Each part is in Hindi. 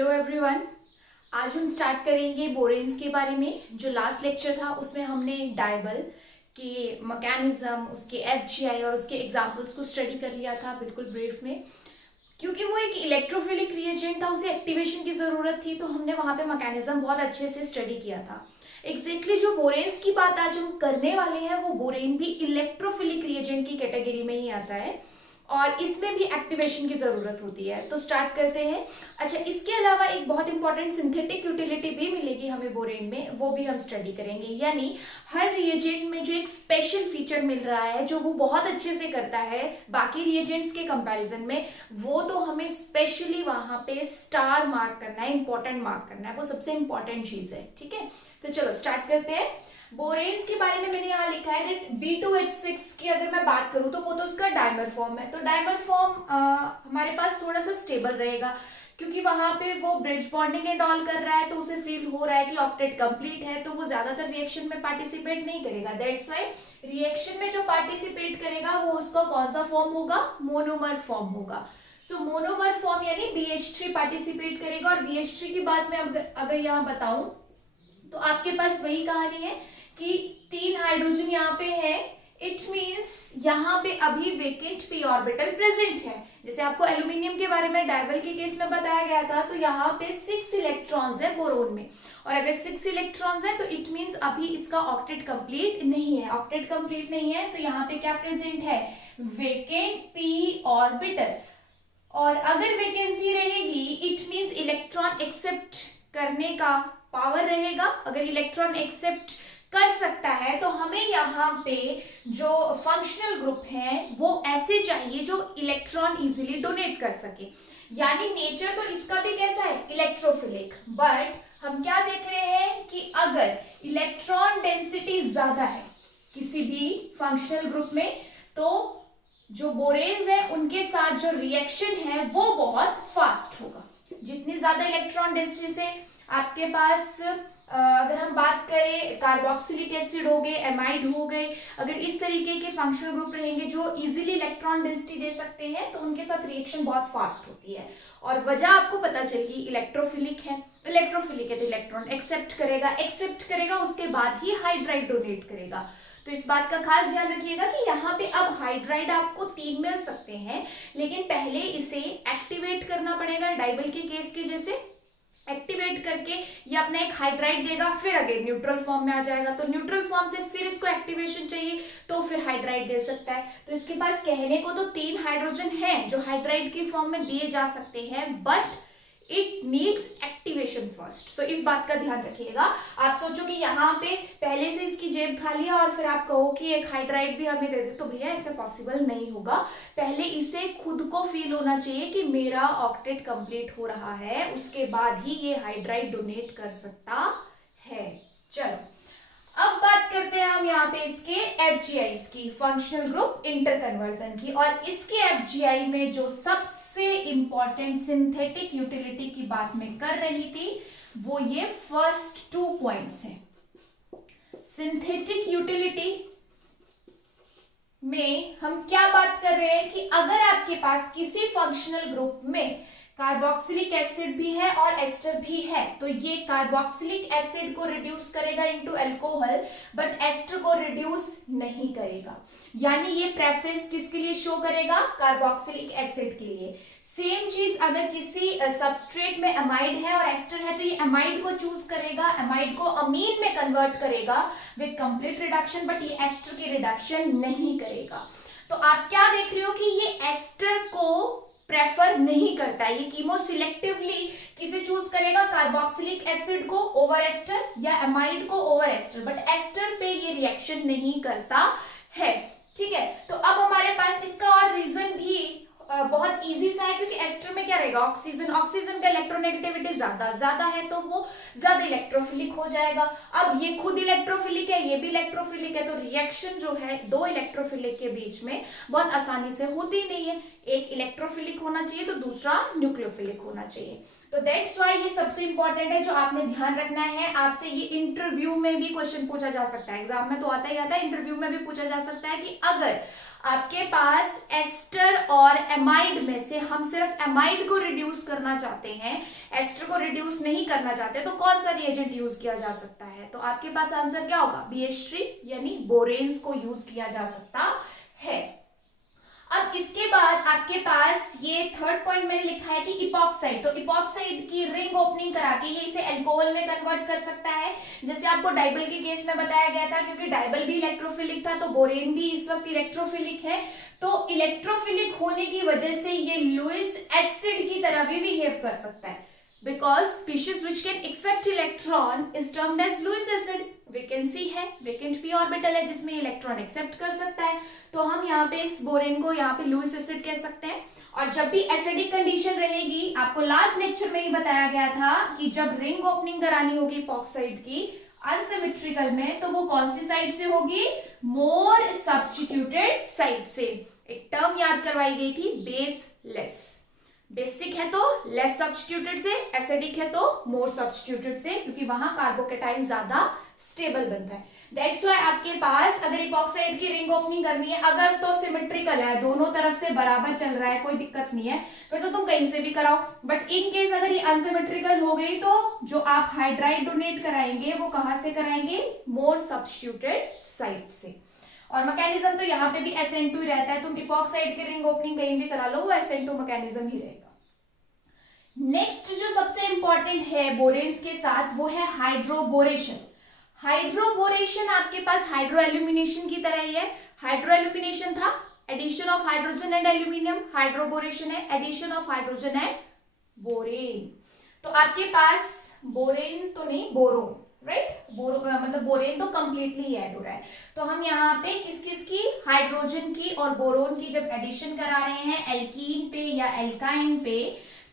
Hello everyone. आज हम स्टार्ट करेंगे बोरेन्स के बारे में। जो लास्ट लेक्चर था उसमें हमने डायबल के मैकेनिज्म, उसके एफजीआई और उसके एग्जांपल्स को स्टडी कर लिया था बिल्कुल ब्रीफ में। क्योंकि वो एक इलेक्ट्रोफिलिक रिएजेंट था, उसे एक्टिवेशन की ज़रूरत थी, तो हमने वहाँ पे मैकेनिज्म बहुत अच्छे से स्टडी किया था। एग्जैक्टली जो बोरेन्स की बात आज हम करने वाले हैं वो बोरेन भी इलेक्ट्रोफिलिक रिएजेंट की कैटेगरी में ही आता है और इसमें भी एक्टिवेशन की ज़रूरत होती है। तो स्टार्ट करते हैं। अच्छा, इसके अलावा एक बहुत इंपॉर्टेंट सिंथेटिक यूटिलिटी भी मिलेगी हमें बोरेन में, वो भी हम स्टडी करेंगे। यानी हर रिएजेंट में जो एक स्पेशल फीचर मिल रहा है जो वो बहुत अच्छे से करता है बाकी रिएजेंट्स के कंपैरिजन में, वो तो हमें स्पेशली वहाँ पे स्टार मार्क करना है, इंपॉर्टेंट मार्क करना है, वो सबसे इंपॉर्टेंट चीज़ है। ठीक है, तो चलो स्टार्ट करते हैं। बोरेन्स के बारे में मैंने यहाँ लिखा है दैट B2H6 की अगर मैं बात करूँ तो वो तो उसका डाइमर फॉर्म है। तो डाइमर फॉर्म हमारे पास थोड़ा सा स्टेबल रहेगा क्योंकि वहां पे वो ब्रिज बॉन्डिंग एंड ऑल कर रहा है, तो उसे फील हो रहा है कि ऑक्टेट कंप्लीट है, तो वो ज्यादातर रिएक्शन में पार्टिसिपेट नहीं करेगा। दैट्स व्हाई रिएक्शन में जो पार्टिसिपेट करेगा वो उसका कौन सा फॉर्म होगा? मोनोमर फॉर्म होगा। सो मोनोमर फॉर्म यानी BH3 पार्टिसिपेट करेगा। और BH3 की बात मैं अगर यहाँ बताऊं तो आपके पास वही कहानी है कि 3 हाइड्रोजन यहाँ पे है। इट मींस यहाँ पे अभी वेकेंट p ऑर्बिटल प्रेजेंट है। जैसे आपको एल्यूमिनियम के बारे में डायबल के केस में बताया गया था, तो यहाँ पे 6 इलेक्ट्रॉन्स है बोरोन में, और अगर 6 इलेक्ट्रॉन्स है तो इट मींस अभी इसका ऑक्टेट कंप्लीट नहीं है। ऑक्टेट कंप्लीट नहीं है तो यहाँ पे क्या प्रेजेंट है? Vacant p orbital. और अगर वैकेंसी रहेगी इट मींस इलेक्ट्रॉन एक्सेप्ट करने का पावर रहेगा। अगर इलेक्ट्रॉन एक्सेप्ट कर सकता है तो हमें यहाँ पे जो फंक्शनल ग्रुप है वो ऐसे चाहिए जो इलेक्ट्रॉन इजीली डोनेट कर सके। यानी नेचर तो इसका भी कैसा है? इलेक्ट्रोफिलिक। बट हम क्या देख रहे हैं कि अगर इलेक्ट्रॉन डेंसिटी ज्यादा है किसी भी फंक्शनल ग्रुप में, तो जो बोरेन्स है उनके साथ जो रिएक्शन है वो बहुत फास्ट होगा। जितनी ज्यादा इलेक्ट्रॉन डेंसिटी से आपके पास अगर हम बात करें कार्बोक्सिलिक एसिड हो गए, एमाइड हो गए, अगर इस तरीके के फंक्शनल ग्रुप रहेंगे जो इजीली इलेक्ट्रॉन डेंसिटी दे सकते हैं, तो उनके साथ रिएक्शन बहुत फास्ट होती है। और वजह आपको पता चली, इलेक्ट्रोफिलिक है। इलेक्ट्रोफिलिक है तो इलेक्ट्रॉन एक्सेप्ट करेगा उसके बाद ही हाइड्राइड डोनेट करेगा। तो इस बात का खास ध्यान रखिएगा कि यहाँ पे अब हाइड्राइड आपको 3 मिल सकते हैं, लेकिन पहले इसे एक्टिवेट करना पड़ेगा। डाइबल के केस के जैसे एक्टिवेट करके ये अपना एक हाइड्राइड देगा, फिर अगेन न्यूट्रल फॉर्म में आ जाएगा। तो न्यूट्रल फॉर्म से फिर इसको एक्टिवेशन चाहिए तो फिर हाइड्राइड दे सकता है। तो इसके पास कहने को तो 3 हाइड्रोजन हैं जो हाइड्राइड की फॉर्म में दिए जा सकते हैं, but it needs activation first. तो इस बात का ध्यान रखिएगा। आप सोचो कि यहाँ पे पहले से इसकी जेब खाली है और फिर आप कहो कि एक हाइड्राइड भी हमें दे दे, तो भैया ऐसे पॉसिबल नहीं होगा। पहले इसे खुद को फील होना चाहिए कि मेरा ऑक्टेट कंप्लीट हो रहा है, उसके बाद ही ये हाइड्राइड डोनेट कर सकता है। चलो अब बात करते हैं हम यहाँ पे इसके एफजीआईज की, फंक्शनल ग्रुप इंटरकन्वर्जन की। और इसके एफजीआई में जो सबसे इंपॉर्टेंट सिंथेटिक यूटिलिटी की बात मैं कर रही थी वो ये फर्स्ट 2 पॉइंट्स हैं। सिंथेटिक यूटिलिटी में हम क्या बात कर रहे हैं कि अगर आपके पास किसी फंक्शनल ग्रुप में कार्बोक्सिलिक एसिड भी है और एस्टर भी है, तो ये कार्बोक्सिलिक एसिड को रिड्यूस करेगा इनटू अल्कोहल, बट एस्टर को रिड्यूस नहीं करेगा। यानी ये प्रेफरेंस किसके लिए शो करेगा? कार्बोक्सिलिक एसिड के लिए। सेम चीज अगर किसी सबस्ट्रेट में अमाइड है और एस्टर है, तो ये अमाइड को चूज करेगा, अमाइड को अमीन में कन्वर्ट करेगा विद कंप्लीट रिडक्शन, बट ये एस्टर की रिडक्शन नहीं करेगा। तो आप क्या देख रहे हो कि ये एस्टर को प्रेफर नहीं करता है, ये कीमो सिलेक्टिवली किसे चूज करेगा? कार्बोक्सिलिक एसिड को ओवर एस्टर या एमाइड को ओवर एस्टर, बट एस्टर पे ये रिएक्शन नहीं करता है। ठीक है, तो अब हमारे पास इसका और रीजन भी बहुत इजी सा है, क्योंकि एस्टर में क्या रहेगा? ऑक्सीजन का इलेक्ट्रोनेगेटिविटी ज्यादा है, तो वो ज्यादा इलेक्ट्रोफिलिक हो जाएगा। अब ये खुद इलेक्ट्रोफिलिक है, ये भी इलेक्ट्रोफिलिक है, तो रिएक्शन जो है 2 इलेक्ट्रोफिलिक के बीच में बहुत आसानी से होती नहीं है। एक इलेक्ट्रोफिलिक होना चाहिए तो दूसरा न्यूक्लियोफिलिक होना चाहिए। तो दैट्स व्हाई ये सबसे इंपॉर्टेंट है जो आपने ध्यान रखना है। आपसे ये इंटरव्यू में भी क्वेश्चन पूछा जा सकता है, एग्जाम में तो आता ही आता है, इंटरव्यू में भी पूछा जा सकता है कि अगर आपके पास एस्टर और एमाइड में से हम सिर्फ एमाइड को रिड्यूस करना चाहते हैं, एस्टर को रिड्यूस नहीं करना चाहते, तो कौन सा रिएजेंट यूज किया जा सकता है? तो आपके पास आंसर क्या होगा? BH3 यानी बोरेन्स को यूज किया जा सकता है। अब इसके बाद आपके पास ये थर्ड पॉइंट मैंने लिखा है कि इपॉक्साइड, तो इपॉक्साइड की रिंग ओपनिंग करा के ये इसे अल्कोहल में कन्वर्ट कर सकता है, जैसे आपको डाइबल के केस में बताया गया था, क्योंकि डाइबल भी इलेक्ट्रोफिलिक था तो बोरेन भी इस वक्त इलेक्ट्रोफिलिक है, तो इलेक्ट्रोफिलिक होने की वजह से ये लुईस एसिड की तरह भी बिहेव कर सकता है, because species which can accept electron is termed as Lewis acid। Vacancy है, वैकेंट p ऑर्बिटल है जिसमें इलेक्ट्रॉन एक्सेप्ट कर सकता है, तो हम यहाँ पे इस बोरेन को यहाँ पे लुईस एसिड कह सकते हैं। और जब भी एसिडिक कंडीशन रहेगी, आपको लास्ट लेक्चर में ही बताया गया था कि जब रिंग ओपनिंग करानी होगी इपॉक्साइड की अनसिमेट्रिकल में, तो वो कौन सी साइड से होगी? मोर सब्स्टिट्यूटेड साइड से। एक टर्म याद करवाई गई थी, बेसलेस। बेसिक है तो लेस सब्स्टिट्यूटेड से, एसिडिक है तो मोर सब्स्टिट्यूटेड से, क्योंकि वहां कार्बोकेटाइन ज्यादा स्टेबल बनता है। दैट्स व्हाई आपके पास अगर इपॉक्साइड की रिंग ओपनिंग करनी है, अगर तो सिमेट्रिकल है, दोनों तरफ से बराबर चल रहा है, कोई दिक्कत नहीं है, फिर तो तुम कहीं से भी कराओ। बट इन केस अगर ये अनसिमेट्रिकल हो गई, तो जो आप हाइड्राइड डोनेट कराएंगे वो कहां से कराएंगे? मोर सब्स्टिट्यूटेड साइड से। और मैकेनिज्म तो यहाँ पे भी SN2 ही रहता है, तुम इपॉक्साइड की रिंग ओपनिंग कहीं भी करा लो, वो SN2 मैकेनिज्म ही रहेगा। नेक्स्ट जो सबसे इंपॉर्टेंट है बोरेन्स के साथ, वो है हाइड्रोबोरेशन। हाइड्रोबोरेशन आपके पास हाइड्रो एल्यूमिनेशन की तरह ही है। हाइड्रो एल्यूमिनेशन था addition of hydrogen and aluminium, hydroboration है addition of hydrogen and borane. तो आपके पास बोरेन तो नहीं, बोरोन, राइट? मतलब बोरेन तो कंप्लीटली ऐड हो रहा है, तो हम यहाँ पे किस किस की? हाइड्रोजन की और बोरोन की जब एडिशन करा रहे हैं एल्कीन पे या एल्काइन पे,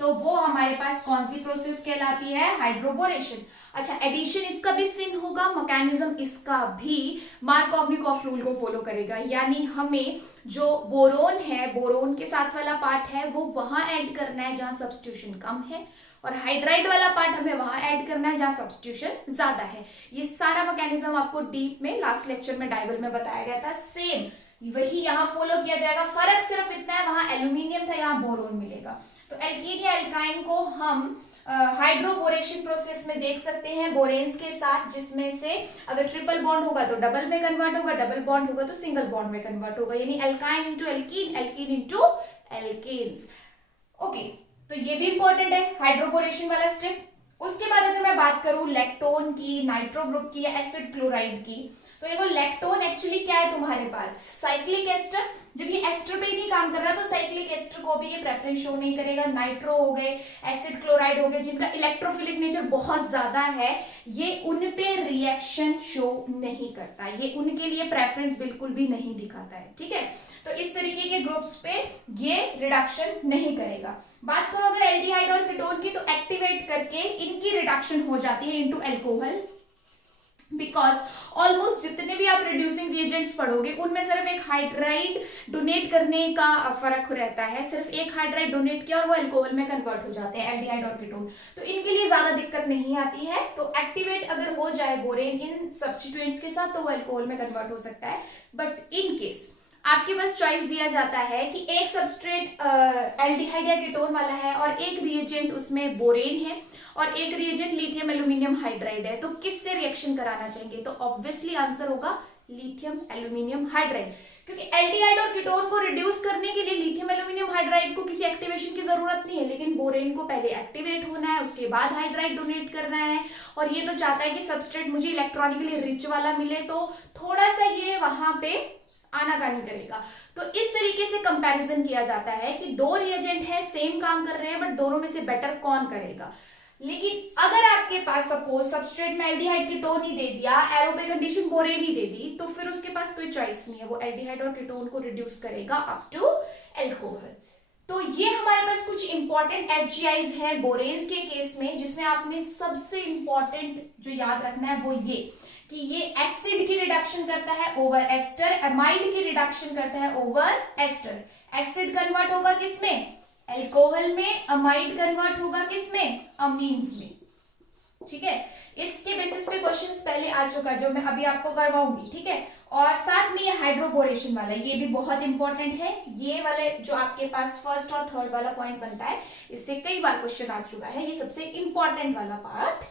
तो वो हमारे पास कौन सी प्रोसेस कहलाती है? हाइड्रोबोरेशन। अच्छा, एडिशन इसका भी सेम होगा, मैकेनिज्म इसका भी मार्कोव-निकोफ रूल को फॉलो करेगा, यानी हमें जो बोरोन है, बोरोन के साथ वाला पार्ट है, वो वहां ऐड करना है जहां सब्स्टिट्यूशन कम है, और हाइड्राइड वाला पार्ट हमें वहां ऐड करना है जहां सब्स्टिट्यूशन ज्यादा है। ये सारा मैकेनिज्म आपको डीप में लास्ट लेक्चर में डाइबल में बताया गया था, सेम वही यहाँ फॉलो किया जाएगा। फर्क सिर्फ इतना है, वहां एल्यूमिनियम था, यहाँ बोरोन मिलेगा। तो एल्कीन या एल्काइन को हम हाइड्रोबोरेशन प्रोसेस में देख सकते हैं बोरेन्स के साथ, जिसमें से अगर ट्रिपल बॉन्ड होगा तो डबल में कन्वर्ट होगा, डबल बॉन्ड होगा तो सिंगल बॉन्ड में कन्वर्ट होगा, यानी alkyne into alkene, alkene into alkanes. Okay, तो ये भी इंपॉर्टेंट है हाइड्रोबोरेशन वाला स्टेप। उसके बाद अगर मैं बात करूं लैक्टोन की, नाइट्रो ग्रुप की या एसिड क्लोराइड की, तो देखो लैक्टोन एक्चुअली क्या है तुम्हारे पास? Cyclic ester. जब ये एस्टर पे ही नहीं काम कर रहा तो साइक्लिक एस्टर को भी ये प्रेफरेंस शो नहीं करेगा। नाइट्रो हो गए, एसिड क्लोराइड हो गए, जिनका इलेक्ट्रोफिलिक नेचर बहुत ज्यादा है, ये उन पे रिएक्शन शो नहीं करता, ये उनके लिए प्रेफरेंस बिल्कुल भी नहीं दिखाता है, ठीक है? तो इस तरीके के ग्रुप्स पे ये रिडक्शन नहीं करेगा। बात करो अगर एल्डिहाइड और कीटोन की, तो एक्टिवेट करके इनकी रिडक्शन हो जाती है इनटू अल्कोहल, बिकॉज ऑलमोस्ट जितने भी आप रिड्यूसिंग रिएजेंट्स पढ़ोगे उनमें सिर्फ एक हाइड्राइड डोनेट करने का फर्क रहता है, सिर्फ एक हाइड्राइड डोनेट किया और वो अल्कोहल में कन्वर्ट हो जाते हैं, एल्डिहाइड और कीटोन, तो इनके लिए ज्यादा दिक्कत नहीं आती है। तो एक्टिवेट अगर हो जाए बोरेन इन सब्स्टिट्यूएंट्स के साथ तो वो अल्कोहल में कन्वर्ट हो सकता है। बट इन केस आपके पास चॉइस दिया जाता है कि एक सबस्ट्रेट एल्डिहाइड या कीटोन वाला है और एक रिएजेंट उसमें बोरेन है और एक रिएजेंट लिथियम एल्यूमिनियम हाइड्राइड है, तो किससे रिएक्शन कराना चाहेंगे? तो ऑब्वियसली आंसर होगा लिथियम एल्यूमिनियम हाइड्राइड, क्योंकि एल्डिहाइड और कीटोन को रिड्यूस करने के लिए लिथियम एल्यूमिनियम हाइड्राइड को किसी एक्टिवेशन की जरूरत नहीं है, लेकिन बोरेन को पहले एक्टिवेट होना है, उसके बाद हाइड्राइड डोनेट करना है, और ये तो चाहता है कि सबस्ट्रेट मुझे इलेक्ट्रॉनिकली रिच वाला मिले, तो थोड़ा सा ये वहां पे आनाकानी करेगा। तो इस तरीके से कंपैरिजन किया जाता है कि दो रिएजेंट है, सेम काम कर रहे हैं, बट दोनों में से बेटर कौन करेगा। लेकिन अगर आपके पास सपोज सबस्ट्रेट में एल्डिहाइड कीटोन ही दे दिया, एरो पे कंडीशन बोरेन ही दे दी, तो फिर उसके पास कोई चॉइस नहीं है, वो एल्डिहाइड और कीटोन को रिड्यूस करेगा अप टू अल्कोहल। तो ये हमारे पास कुछ इंपॉर्टेंट FGIs है बोरेन्स के केस में, जिसमें आपने सबसे इंपॉर्टेंट जो याद रखना है वो ये कि ये एसिड की रिडक्शन करता है ओवर एस्टर, एमाइड की रिडक्शन करता है ओवर एस्टर। एसिड कन्वर्ट होगा किसमें? अल्कोहल में। अमाइड कन्वर्ट होगा किसमें? अमीन्स में, ठीक है? इसके बेसिस पे क्वेश्चंस पहले आ चुका है जो मैं अभी आपको करवाऊंगी, ठीक है? और साथ में ये हाइड्रोबोरेशन वाला, ये भी बहुत इंपॉर्टेंट है। ये वाले जो आपके पास फर्स्ट और थर्ड वाला पॉइंट बनता है, इससे कई बार क्वेश्चन आ चुका है, ये सबसे इंपॉर्टेंट वाला पार्ट